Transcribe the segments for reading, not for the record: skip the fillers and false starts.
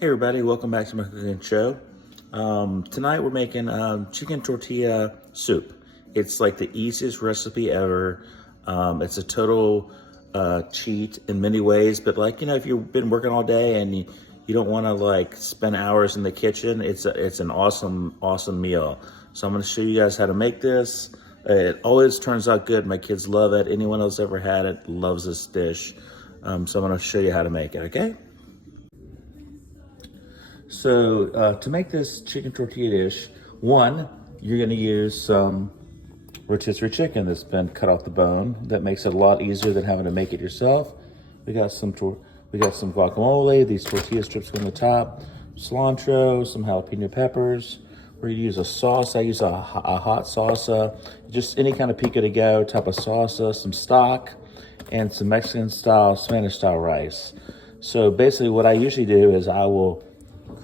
Hey everybody, welcome back to my cooking show. Tonight we're making chicken tortilla soup. It's like the easiest recipe ever. It's a total cheat in many ways, but if you've been working all day and you don't want to spend hours in the kitchen, it's an awesome meal. So I'm going to show you guys how to make this. It always turns out good. My kids love it. Anyone else ever had it loves this dish. So I'm going to show you how to make it, okay? So to make this chicken tortilla dish, you're gonna use some rotisserie chicken that's been cut off the bone. That makes it a lot easier than having to make it yourself. We got some guacamole, these tortilla strips on the top, cilantro, some jalapeno peppers. We're gonna use a sauce. I use a hot salsa, just any kind of pico de gallo type of salsa, some stock, and some Mexican style, Spanish style rice. So basically what I usually do is I will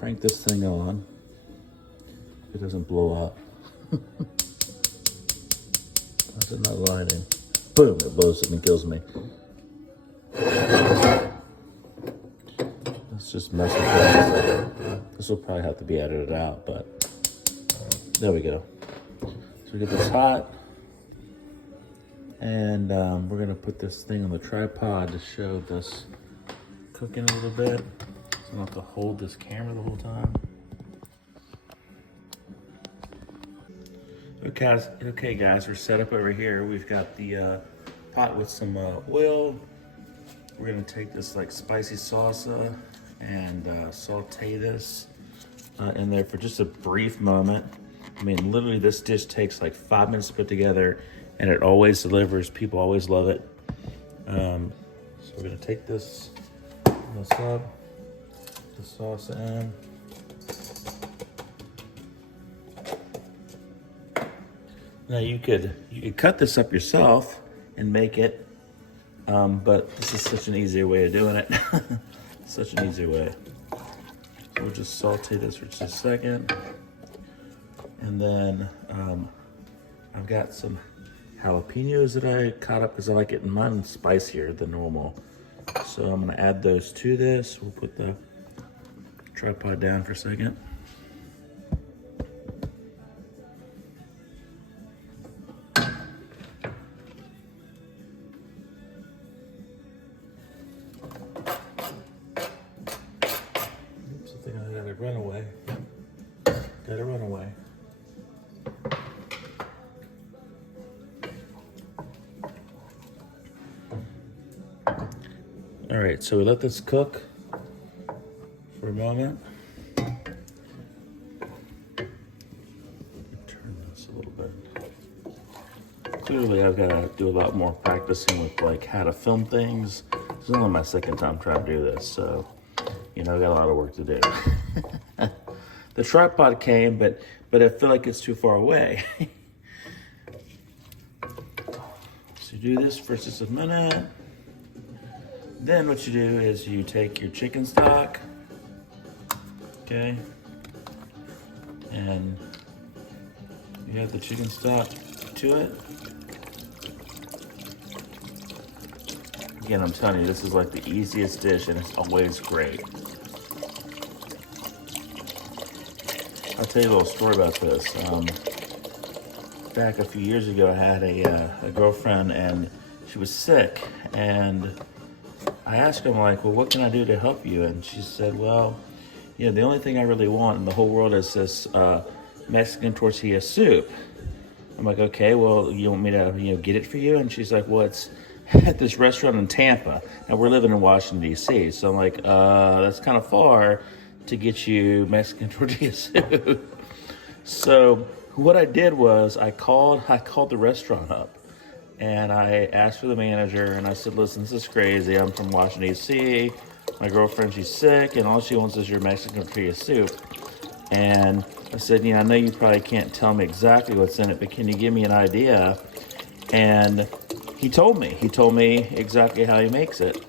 crank this thing on. It doesn't blow up. How's it not lighting? Boom, it blows up and kills me. Let's just mess with that. This will probably have to be edited out, but there we go. So we get this hot, and we're gonna put this thing on the tripod to show this cooking a little bit. So I don't have to hold this camera the whole time. Okay guys, we're set up over here. We've got the pot with some oil. We're gonna take this spicy salsa and saute this in there for just a brief moment. I mean, literally this dish takes 5 minutes to put together and it always delivers. People always love it. So we're gonna take this up. The sauce in. Now you could cut this up yourself and make it, but this is such an easier way of doing it. Such an easy way. So we'll just saute this for just a second, and then I've got some jalapenos that I cut up because I like it mine spicier than normal. So I'm gonna add those to this. We'll put the tripod down for a second. Oops, I think I gotta run away. Gotta run away. All right, so we let this cook for a moment. Turn this a little bit. Clearly, I've got to do a lot more practicing with how to film things. This is only my second time trying to do this, so I got a lot of work to do. The tripod came, but I feel like it's too far away. So do this for just a minute. Then what you do is you take your chicken stock, okay, and you add the chicken stock to it. Again, I'm telling you, this is the easiest dish and it's always great. I'll tell you a little story about this. Back a few years ago, I had a girlfriend and she was sick, and I asked her, well, what can I do to help you? And she said, well, the only thing I really want in the whole world is this Mexican tortilla soup. I'm like, okay, well, you want me to, get it for you? And she's like, well, it's at this restaurant in Tampa, and we're living in Washington, D.C. So I'm like, that's kind of far to get you Mexican tortilla soup. So what I did was I called the restaurant up. And I asked for the manager, and I said, listen, this is crazy. I'm from Washington, D.C. My girlfriend, she's sick, and all she wants is your Mexican tortilla soup. And I said, I know you probably can't tell me exactly what's in it, but can you give me an idea? And he told me exactly how he makes it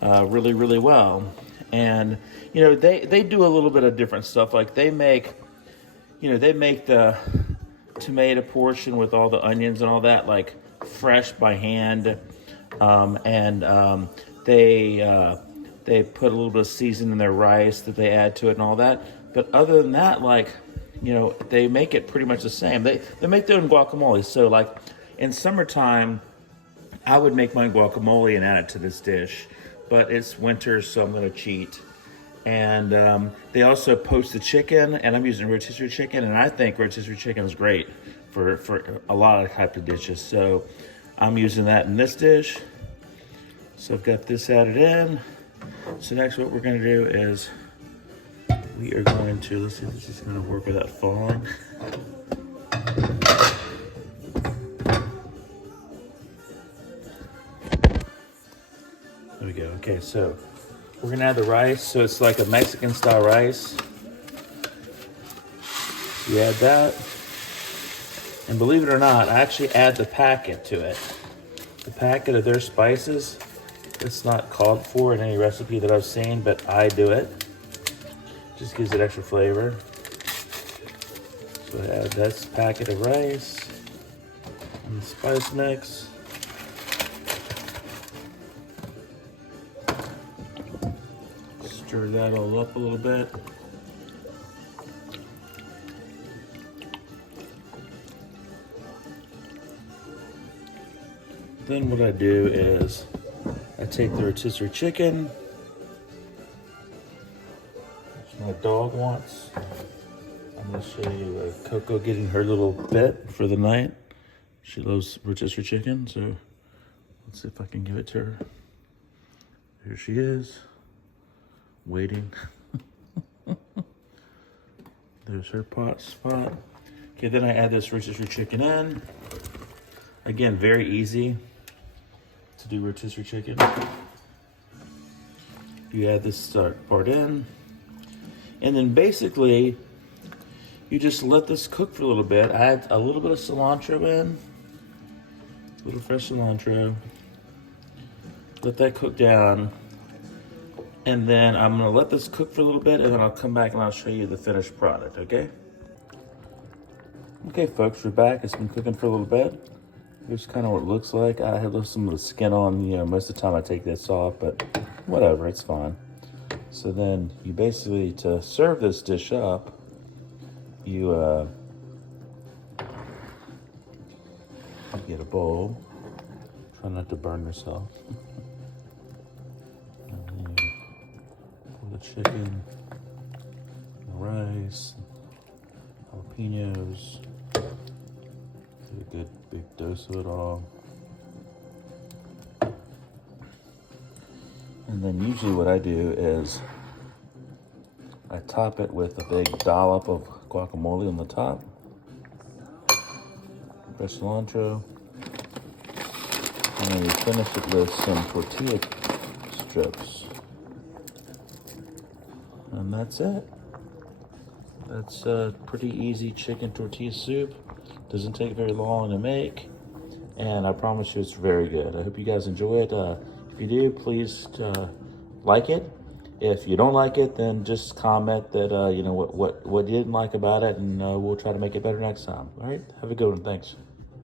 really, really well. And, they do a little bit of different stuff. They make the tomato portion with all the onions and all that, fresh by hand, and they they put a little bit of seasoning in their rice that they add to it and all that. But other than that, like, you know, they make it pretty much the same. They make their own guacamole. So like in summertime, I would make my guacamole and add it to this dish. But it's winter, so I'm gonna cheat. And they also poach the chicken, and I'm using rotisserie chicken, and I think rotisserie chicken is great for a lot of type of dishes. So I'm using that in this dish. So I've got this added in. So next what we're gonna do is we are going to, let's see if this is gonna work without falling. There we go. Okay, so we're gonna add the rice. So it's like a Mexican style rice. You add that. And believe it or not, I actually add the packet to it. The packet of their spices. It's not called for in any recipe that I've seen, but I do it. Just gives it extra flavor. So I add this packet of rice and the spice mix. Stir that all up a little bit. Then what I do is I take the rotisserie chicken, which my dog wants. I'm going to show you Coco getting her little bit for the night. She loves rotisserie chicken, so let's see if I can give it to her. Here she is, waiting. There's her spot. Okay, then I add this rotisserie chicken in. Again, very easy to do rotisserie chicken. You add this part in, and then basically you just let this cook for a little bit. Add a little bit of cilantro in, a little fresh cilantro. Let that cook down, and then I'm gonna let this cook for a little bit, and then I'll come back and I'll show you the finished product, okay? Okay, folks, we're back. It's been cooking for a little bit. Here's kind of what it looks like. I have left some of the skin on, you know, most of the time I take this off, but whatever, it's fine. So then you basically, to serve this dish up, you get a bowl. Try not to burn yourself. And then you pour the chicken, the rice, jalapenos. A good big dose of it all. And then usually what I do is I top it with a big dollop of guacamole on the top, fresh cilantro, and then you finish it with some tortilla strips. And that's it. That's a pretty easy chicken tortilla soup. Doesn't take very long to make, and I promise you it's very good. I hope you guys enjoy it. If you do, please like it. If you don't like it, then just comment that you know what you didn't like about it, and we'll try to make it better next time. All right, have a good one. Thanks.